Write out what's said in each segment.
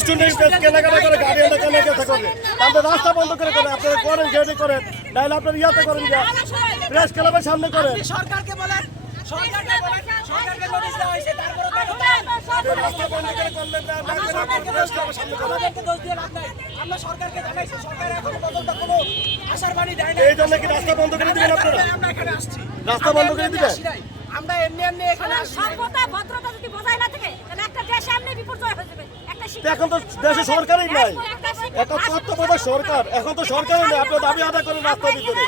student কেনাকাটা করে গাড়ি এনে কেনাকাটা করে তাদের রাস্তা বন্ধ করে করে আপনারা করেন গেটে করেন নাহলে আপনার ইয়াতে করেন যে প্রেস ক্লাবের সামনে করেন সরকারকে বলেন সরকারকে নোটিশ দেওয়া হয়েছে তারপরে রাস্তা বন্ধ করে করলেন না প্রেস ক্লাবের সামনে করেন সরকারকে দোষ দিয়ে লাভ নাই আমরা সরকারকে জানাইছি সরকার এখনো পর্যন্ত কোনো আশার বাণী দেয় না এই জন্য কি রাস্তা বন্ধ করে দিবেন আপনারা আমরা এখানে আসছি রাস্তা বন্ধ করে দিবেন আমরা এমনি এখানে আসছি সর্বদা ভদ্রতা যদি বজায় না থাকে তাহলে একটা দেশে এমনি বিপর্যয় হয়ে যাবে একটা এখন তো দেশে সরকারই নাই একটা তত্ত্বাবধায়ক সরকার এখন তো সরকারই নেই আপনার দাবি আদায় করেন রাস্তার ভিতরে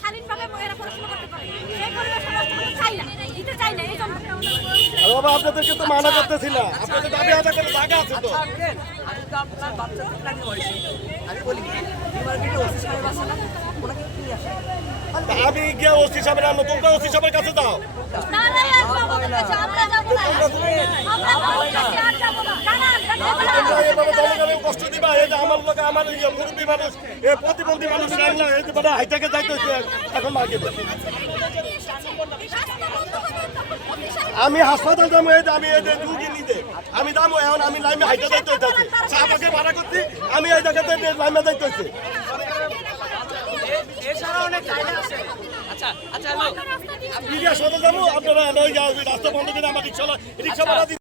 স্বাধীনভাবে এরা পড়াশোনা করতে পারে সেই পরিবেশ আমরা চাই না দিতে চাই না এই জন্য বাবা আপনাদেরকে তো মানা করতেছি না আপনাদের দাবি আদায় করে জায়গা আছে তো আমি তো আপনার বাচ্চা লাগে হয়েছে আমি বলি মার্কেটে ওসি সাহেব আছে না ওনাকে কি আসে আমি গিয়ে ওসি সাহেবের আনো তোমরা ওসি সাহেবের কাছে দাও না না আমাদের কাছে আমরা যাব না আমরা কারোর কাছে আর যাব না এভাবে জনগণের কষ্ট দিবা এই যে আমার লোক আমার মুরব্বী মানুষ এই প্রতিবন্ধী মানুষ রান্না এই যে মানে হাইটাকে যাইতেছে এখন মার্কেটে আমি হাসপাতাল যাবো এই যে আমি এই যে রুগী নিতে আমি যাবো এখন আমি লাইমে হাইটা যাইতে হইতেছে চাপাকে ভাড়া করছি আমি এই জায়গাতে লাইমে যাইতে হচ্ছে এছাড়া অনেক জায়গা আছে আচ্ছা হ্যালো মিডিয়া সদস্য যাবো আপনারা রাস্তা বন্ধ করে আমার রিক্সা ভাড়া দিন